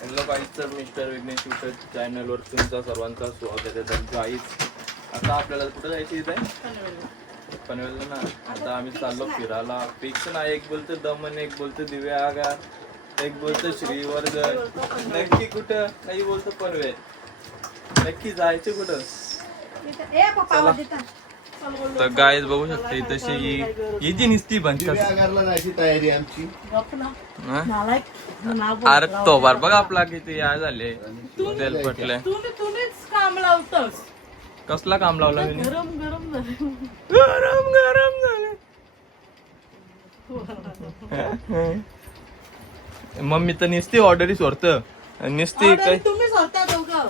Hello guys, तर mister Vighnesh YouTube चॅनलवर तुमचा सर्वांचा स्वागत आहे. तर गाईज आता आपल्याला कुठं जायचं इथे पनवेलला ना. आता आम्ही चाललो फिरायला. फिक्स ना, एक बोलतो दमन, एक बोलतो दिव्यागार, एक बोलतो श्रीवर्धन. नक्की कुठं? काही बोलतो पनवेल. नक्की जायचं कुठं? तर गाईज बघू शकते तशी ही जी निसती बनते जायची तयारी आमची. अरे तो बार बघ आपला किती या झाले तेल पटले. तुम्हीच काम लावतस. कसला काम लावला मी? गरम गरम झाले. गरम गरम झाले. मम्मी तर निसती ऑर्डरी सोडत निसती काय तुम्ही स्वतः दोघं,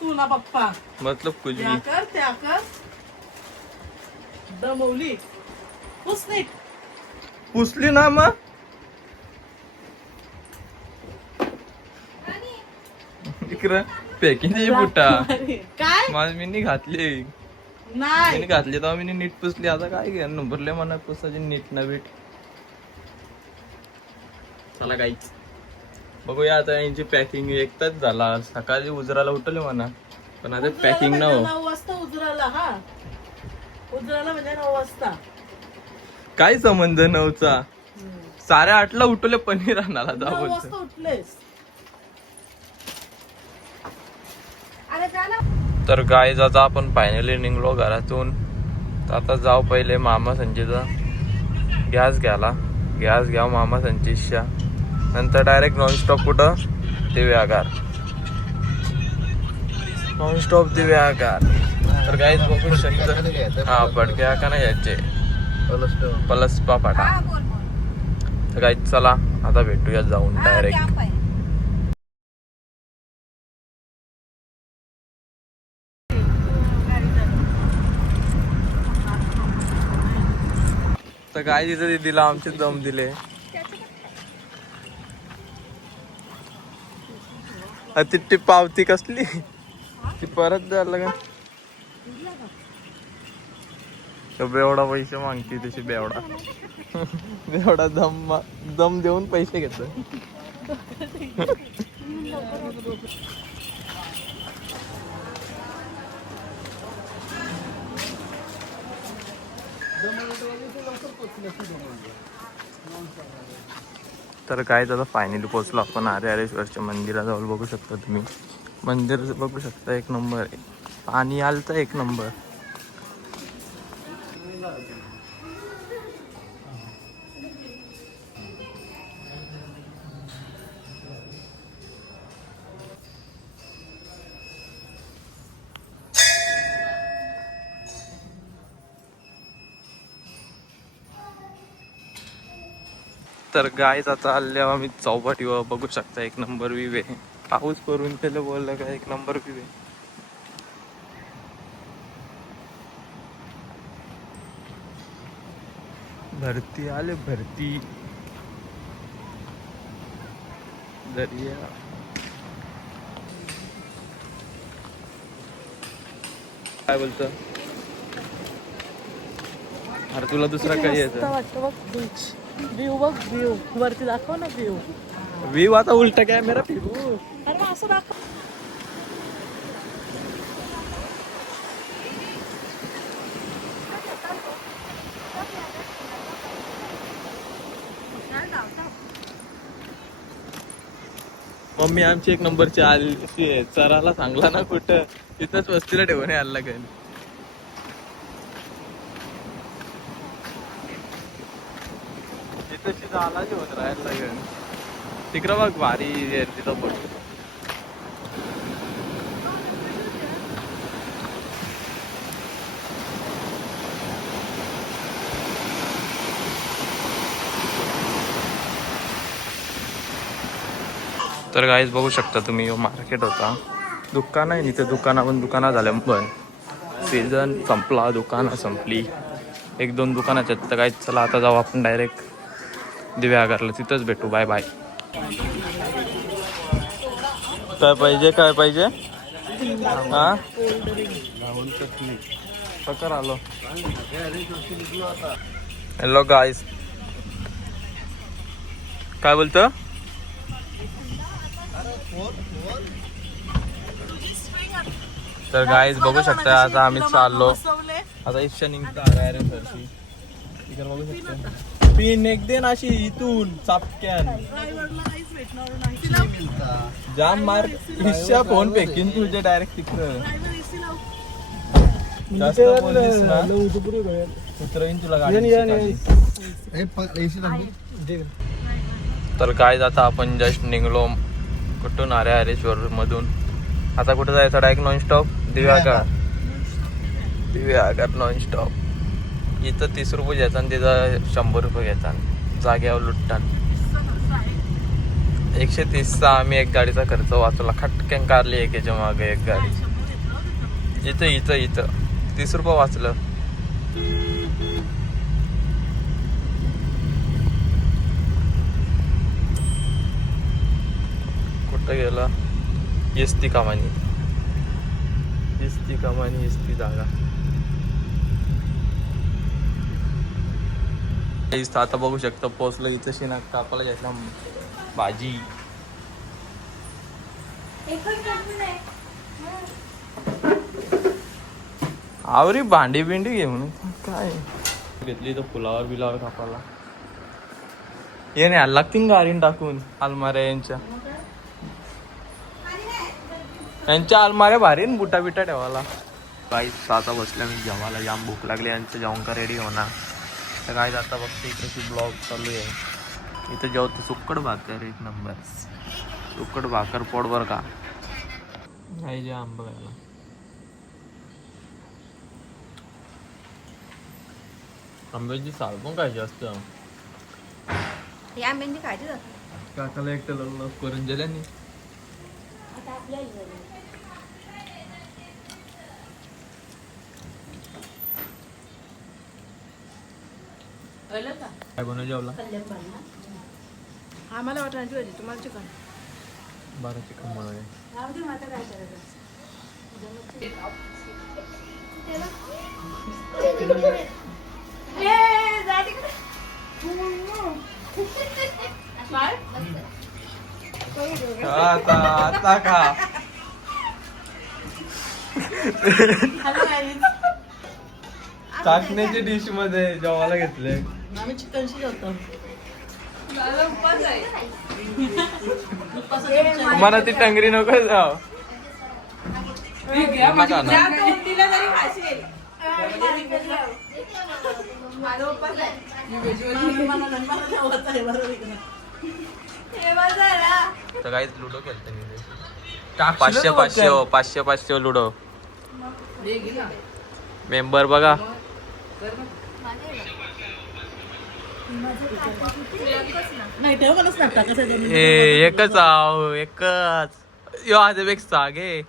तू ना पप्पा, मतलब कुछ त्या भी. कर त्या कर. दमवली पुसनीट. पुसली ना मग इकडं पेकी बुटा काय माझ मी घातली नाही मी घातली तेव्हा मी नीट पुसली. आता काय घ्या भरले म्हणा पुसाची नीट ना बीट. चला काहीच बघूया आता यांची पॅकिंग एकटाच झाला. सकाळी उजराला उठले म्हणा, पण आता पॅकिंग न हो. 9 वाजता उजराला. हा उजराला म्हणजे 9 वाजता. काय संबंध 9चा? 8:30ला उठवले पनीर आणायला 9 वाजता उठलेस. तर गाईज आता आपण फायनली निघलो घरातून. तर आता जाऊ पहिले मामा संजीचा गॅस घ्यायला. गॅस घ्याव मामा संजीच्या, नंतर डायरेक्ट नॉनस्टॉप कुठं दिव्यागार. नॉनस्टॉप दिव्यागार. तर गाईज बघू शकता. हा पडक्या का नाही यायचे पलस पापाटा. तर गाईज चला आता भेटूया जाऊन डायरेक्ट. तर काय तिथं दिला आमचे दम दिले. ती पावती कसली ती परत द्यायला का? बेवडा पैसे मागते तशी बेवडा. बेवडा दम देऊन पैसे घेतो. तर काय आता फायनली पोहोचलो आपण हरिहरेश्वरच्या मंदिराजवळ. बघू शकता तुम्ही मंदिर बघू शकता, एक नंबर आहे. पाणी आलं तर एक नंबर. तर गायच आता आल्यावर आम्ही चौपाटीवर बघू शकता, एक नंबर व्ह्यू आहे. पाऊस करून त्याला बोललं का एक नंबर व्ह्यू आहे. भरती आले भरती दर्या. काय बोलत? अरे तुला दुसरा काही येतं? व्ह्यू बघ, व्ह्यू वरती दाखव ना. व्ह्यू आता उलटा कॅमेरा फिरू. अरे मग असं दाखव. मम्मी आमची एक नंबरची आली. चराला सांगला ना कुठं, तिथंच वस्तीला ठेवून यायला लागेल. तिथं झाला जेवण राहायला लागेल. तिकडं बघ भारी तिथं पण. तर गाईज बघू शकता तुम्ही, मार्केट होता. दुकान आहे इथे. दुकाना झाल्या पण सीझन संपला, दुकानं संपली. 1-2 दुकानाचे आहेत. तर गाईज चला आता जाऊ आपण डायरेक्ट दिव्यागारला. तिथंच भेटू. Bye bye. काय पाहिजे हा पकर आलो. हॅलो गाईज, काय बोलतं? तर गाईज बघू शकता आता आम्ही चाललो. आता इच्छा निघता अरे सरशी इकडे बघू शकता पिन एक दे अशी इथून चापक्यान जाम मार इच्छा फोन फेकीन तुझे डायरेक्ट तिकडं जास्त बोललीस ना उतरवीन तुला गाडी. तर काय आता आपण जस्ट निघलो कुठून हरेश्वर मधून. आता कुठं जायचं डायरेक्ट नॉनस्टॉप दिव्यागर नॉनस्टॉप. इथं 30 रुपये घ्यायचा आणि तिथं 100 रुपये घ्यायचा जाग्यावर लुटतात. 130चा आम्ही एक गाडीचा खर्च वाचवला. खटक्यान कारली एकेच्या मागे एक गाडी. इथं 30 रुपये वाचलं. कुठं गेला एसटी कमानी एसटी जागा. आता बघू शकतो पोचलं इथं. शिना कापाला घ्यायला भाजी. आवरी भांडी बिंडी घे म्हणून काय घेतली तर फुलावर बिलावर कापाला. ये नाही लागतील गाडीन टाकून अलमाऱ्या यांच्या अलमाऱ्या भारी बुटा बिटा ठेवायला. काही आता बसल्या मी जेवायला जाम भूक लागली. यांचं जेवण का रेडी होणार. तर काय आता बघते इकडची ब्लॉग चालू आहे. इथं जेवतो सुक्कड भाकर एक नंबर. सुक्कड भाकर पोटभर का नाही जे आंबा घाला. आंब्याची साल पण खायची असतं. आंब्यांची खायची जात काकाला एकटं करून दिल्याने. काय बनव जेवला. आम्हाला वाटायची भाजी तुम्हाला चिकन. 12 चिकन बनवले. आता का टाकण्याच्या डिश मध्ये जेवायला घेतले. आम्ही चिकनशी जेवतो. मला ती टंगरी नको जाव. तर काहीच लुडो खेळते. 500 लुडो. मेंबर बघा नाही ठेव मला स्नॅप टाका. एकच आहो एकच यो आज एक सागे.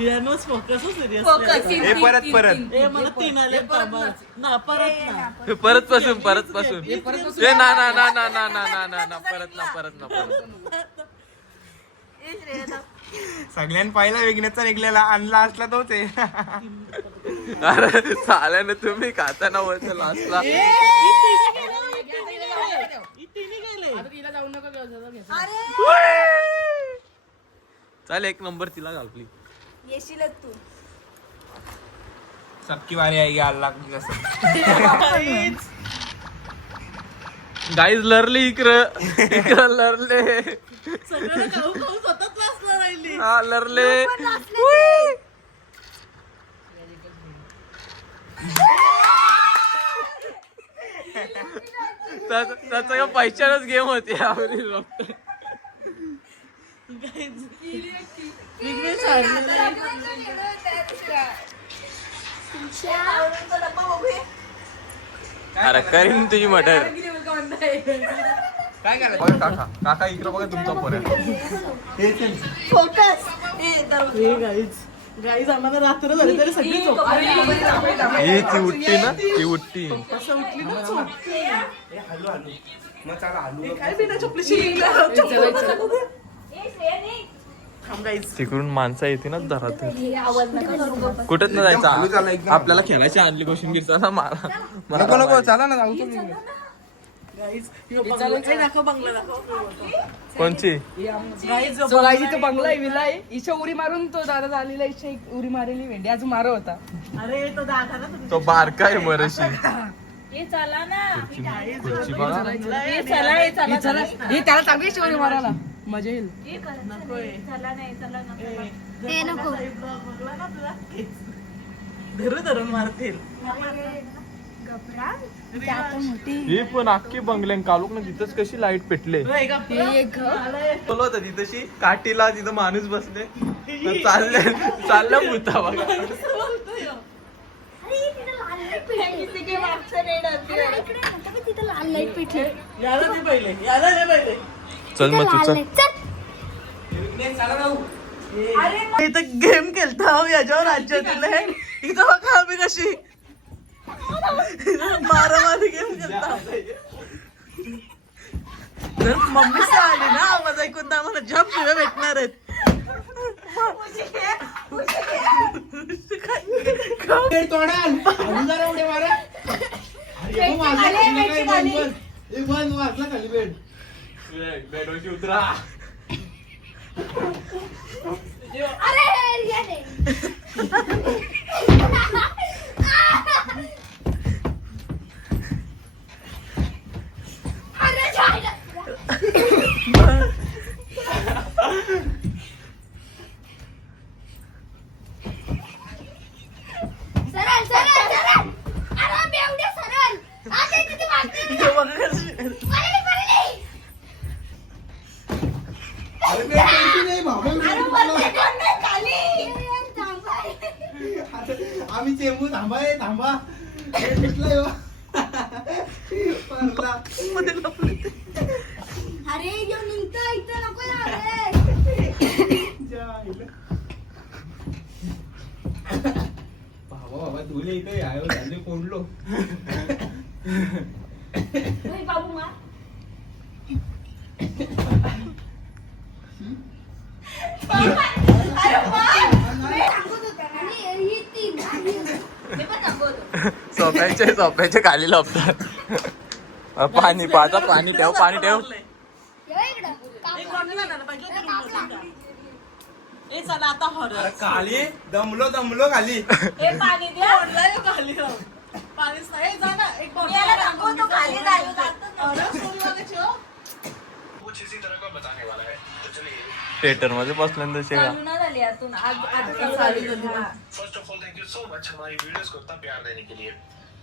पियानोच फोकस सिरियस हे परत परत ए मला 3 आले ना परत ना परत पासून ए ना ना ना ना ना ना ना ना ना परत सगळ्यांनी पहिला विघ्नेचा निघलेला आणला असला तोच आहे. अरे चाल्याने तुम्ही खाताना वरच्या लास्टला चाल 1 नंबर तिला घाल प्लीज. येशीलच तू. सबकी बारी आहे अल्लाह की कसम. गाईज लरले इकडं लरले सगळं खाऊ खाऊ स्वतःच वाचला राहिली हा लरले त्याचा का पैशानच गेम होती आवडी विघ्नेश हारलेला. अरे करीन तुझी मटर काय करायचं काका इकडे बघा तुमचा फोन आहे. फोकस. हे गाईज आम्हाला रात्र झाली तरी सगळी झोपली. ही ती उठती ना ती उठती असं उठली तर झोपते. मग चला हलू. काय बिना चपलीशी निघाला? थांब गाईज. तिकडून माणसं येते ना घरात हे आवाज नका करू बाबा. कुठेच ना चालू झालं जायचं एकदम. आपल्याला खेळायची आणली कोशिंबीरचा ना नको नको चला ना जाऊ तुम्ही. गाईज ह्यो बंगला काय दाखव बंगला दाखव. कोणची गाईज जो गायची तो बंगला आहे विला आहे इच्छा उरी मारून तो दादा झालेला इच्छा एक उरी मारलेली भेंडी अजून मार होता. अरे तो दादा ना तुम्ही. तो बारका आहे मरशी हे चला ना. खुर्ची बघा हे चला हे चला चला. हे त्याला चांगली शिवरी मारायला मजा येईल. हे करा, चला नाही चला ना. ते नको धरून मारतील. ही पण अख्खी बंगल्यान कालूक ना तिथंच कशी लाईट पेटले बोलव होतं ती तशी काठीला तिथं माणूस बसले तर चालल्या भूता बघा तिथे लाल लाईट पेटली. याला दे पहिले चल मग तू चल इथं गेम खेळता याच्यावर राज्यातील हे इथं बघा आम्ही कशी मारामारी गेम खेळता. जर मम्मी आली ना आवाज ऐकून तर आम्हाला जॉब शिवाय भेटणार आहेत. वाचला खाली बेड बेडवरची उतरा अरे रिया दे. अरे जायला. सरळ सरळ सरळ. अरे बेवड्या सरळ. आता तिथे मागते. हे बघा कशी. पळली पळली. अरे बेड पेटली नाही भाऊ अरे वरती कोण नाही खाली. आम्ही चेंबू थांबा हे पेटलंय हो. परला. मध्ये लपले ते. अरे यो निघता इथं नको रे. बाबा तुले इथे आयो झाले कोंडलो. ओय बाबू मार. अरे मार. मी सांगत होता आणि ही तीन. मी पण सांगत होतो. सोप्याच्या खाली लपतात पाणी पाजा पाणी ठेव ये इकडं. एक कोणाला ना पाहिजे तर रूम मध्ये. ए चला आता हॉरर. खाली दमलो खाली. हे पाणी द्या. ऑनलाईन खाली राहू. पाणीच नाही जा ना एक मी याला सांगतो खाली जायला जातो ना. हॉरर स्टोरी वाले हो. थिएटर मध्ये बसल्यानंतर शेगा चालू ना झाली आतून. आज आता चालू झाली. First of all thank you so much हमारी वीडियोस को इतना प्यार देने के लिए.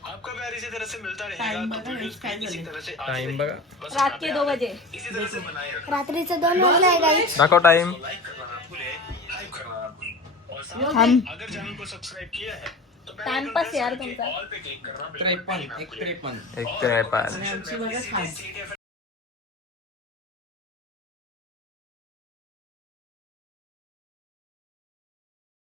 आपका प्यार इसी तरह से मिलता रहेगा टाइम तो बघा, वीडियोस काय भी इसी झाले. तरह से टाइम आते बघा रहें. बस रात अपना के प्यार 2 बजे. इसी तरह से बनाए रखना. रात्रीचे 2 वाजले आहे गाईस. दाखव टाइम लाइक करना ना भूले, हाइप करना ना भूले. और साथ ही अगर चैनल को सब्सक्राइब किया है तो बेल टाइम आइकन पास प्रेस यार करके तुमचा. ऑल पे क्लिक करना बिल्कुल भी ना भूले. एक 53 आमची बघा खास. CTF